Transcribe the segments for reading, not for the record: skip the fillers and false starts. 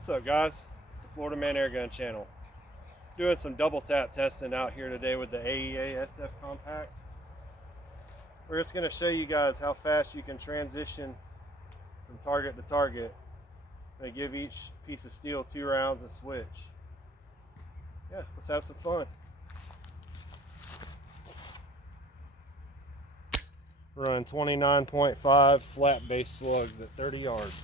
What's up, guys? It's the Florida Man Airgun channel. Doing some double tap testing out here today with the AEA SF Compact. We're just going to show you guys how fast you can transition from target to target and give each piece of steel 2 rounds and switch. Yeah, let's have some fun. Run 29.5 flat base slugs at 30 yards.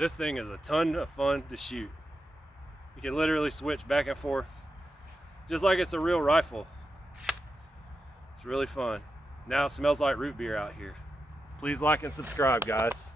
This thing is a ton of fun to shoot. You can literally switch back and forth just like it's a real rifle. It's really fun. Now it smells like root beer out here. Please like and subscribe, guys.